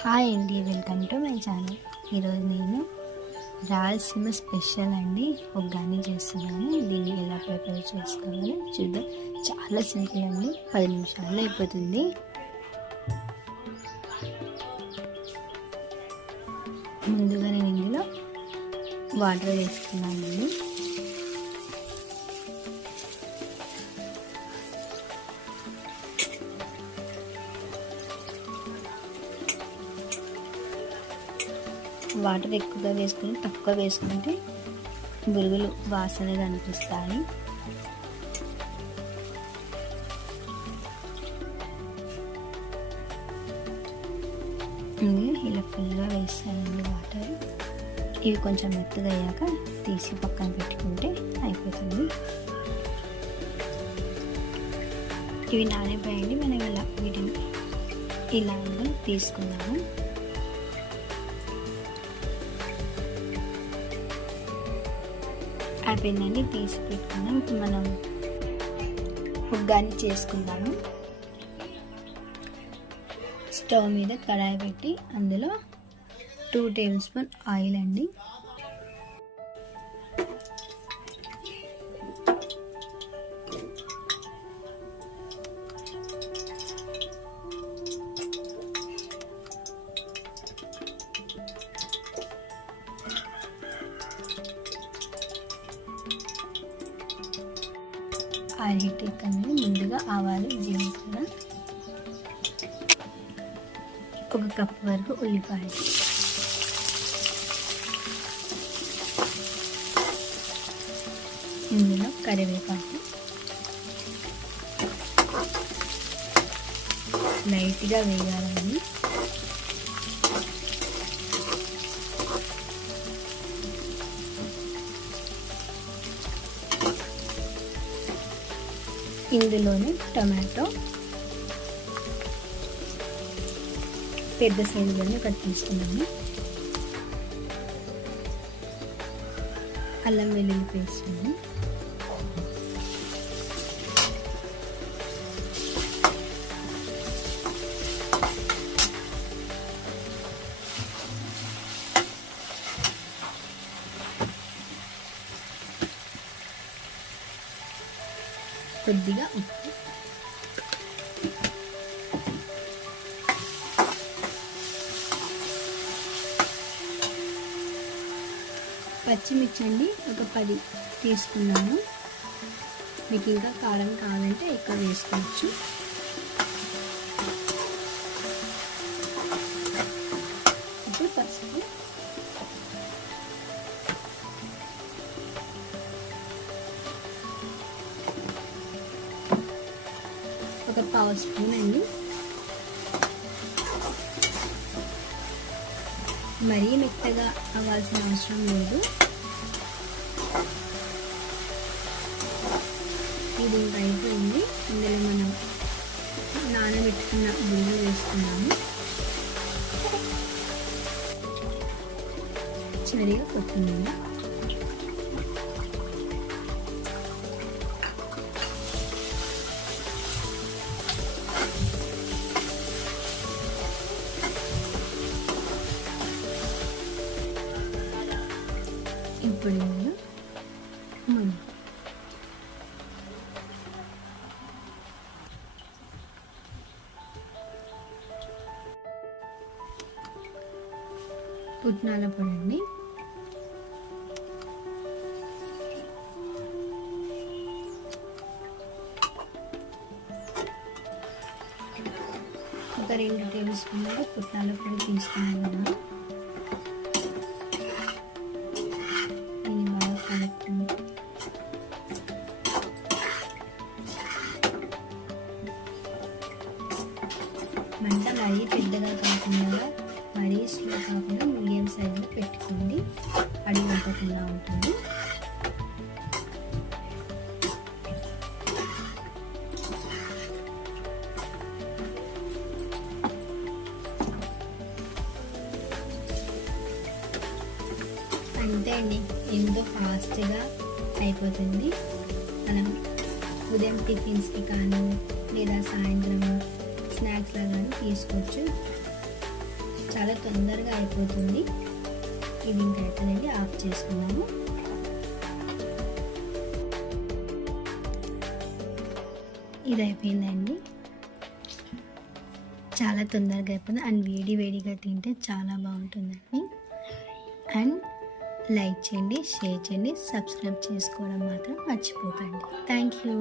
Hi అండి, welcome to my channel. ఈరోజు నేను రాయలసీమ స్పెషల్ అండి ఒగ్గాని చేస్తున్నాను. దీన్ని ఎలా ప్రిపేర్ చేసుకోవాలో చూద్దాం. చాలా సింపుల్ అండి, 10 నిమిషాల్లో అయిపోతుంది. ముందుగా నేను ఇందులో వాటర్ వేసుకున్నానండి. వాటర్ ఎక్కువగా వేసుకుని తక్కువ వేసుకుంటే బురుగులు వాసనగా అనిపిస్తాయి. ఇలా ఫుల్గా వేస్తానండి వాటర్. ఇవి కొంచెం మెత్తగా అయ్యాక తీసి పక్కన పెట్టుకుంటే అయిపోతుంది. ఇవి నానిపోయండి, మనం ఇలా వీటిని ఇలా తీసుకున్నాము. అయిపోయిందండి, తీసి పెట్టుకున్నాం. ఇప్పుడు మనం ఒగ్గాని చేసుకుందాము. స్టవ్ మీద కడాయి పెట్టి అందులో 2 టేబుల్ స్పూన్ ఆయిల్ అండి. ఆయిల్ హీట్ ఎక్కగానే ముందుగా ఆవాలు, జీలకర్ర, 1 కప్ వరకు ఉల్లిపాయలు, ఇందులో కరివేపాకు లైట్గా వేయాలండి. ఇందులోనే టమాటో పెద్ద సైజులోనే కట్ చేసుకున్నాము. అల్లం వెల్లుల్లి పేస్ట్ అండి. కొద్దిగా ఉప్పు, పచ్చిమిర్చి అండి 10 తీసుకున్నాను. మీకు ఇంకా కారం కావాలంటే ఎక్కువ వేసుకోవచ్చు. ఇప్పుడు పసుపు, ఒక 1/2 స్పూన్ అండి. మరీ మెత్తగా అవ్వాల్సిన అవసరం లేదు. ఇది ఇంకా అయిపోయింది. ఇందులో మనం నానబెట్టుకున్న బియ్యం వేసుకున్నాము. సరిగా కొత్తిమీర, ఇప్పుడు ఇందులో పుట్నాల పొడి అండి. ఒక 2 టేబుల్ స్పూన్లు పుట్నాల పొడి తీసుకున్నాను. మంట మరీ పెద్దగా కాకుండా మరీ స్లో కాకుండా మీడియం సైజులో పెట్టుకోండి, అడుగు అంటకుండా ఉంటుంది. అంతే అండి, ఎంతో ఫాస్ట్గా అయిపోతుంది. మనం ఉదయం టిఫిన్స్కి కానీ లేదా సాయంత్రం స్నాక్స్ లాగా తీసుకోవచ్చు. చాలా తొందరగా అయిపోతుంది. ఇది ఇంకా అయిపోయింది, ఆఫ్ చేసుకున్నాము. ఇది అయిపోయిందండి, చాలా తొందరగా అయిపోయింది. అండ్ వేడి వేడిగా తింటే చాలా బాగుంటుందండి. అండ్ లైక్ చేయండి, షేర్ చేయండి, సబ్స్క్రైబ్ చేసుకోవడం మాత్రం మర్చిపోకండి. Thank you.